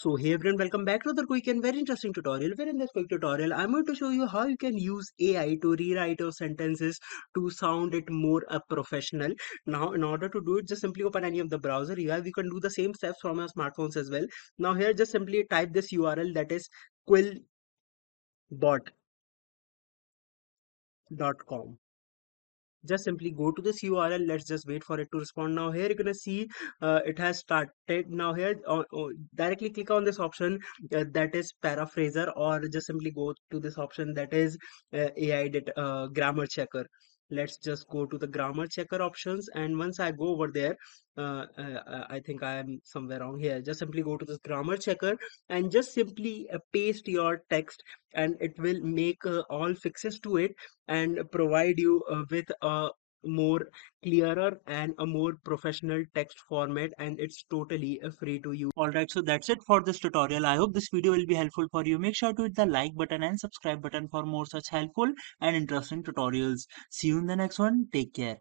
So hey everyone, welcome back to another quick and very interesting tutorial. Where in this quick tutorial, I'm going to show you how you can use AI to rewrite your sentences to sound it more professional. Now, in order to do it, just simply open any of the browser you have. You can do the same steps from your smartphones as well. Now here, just simply type this URL, that is quillbot.com. Just simply go to this URL. Let's just wait for it to respond. Now here you're gonna see it has started. Now here directly click on this option, that is paraphraser, or just simply go to this option, that is grammar checker. Let's just go to the grammar checker options, and once I go over there, I think I am somewhere wrong here. Just simply go to this grammar checker and just simply paste your text, and it will make all fixes to it and provide you with a more clearer and a more professional text format, and it's totally free to use. Alright, so that's it for this tutorial. I hope this video will be helpful for you. Make sure to hit the like button and subscribe button for more such helpful and interesting tutorials. See you in the next one. Take care.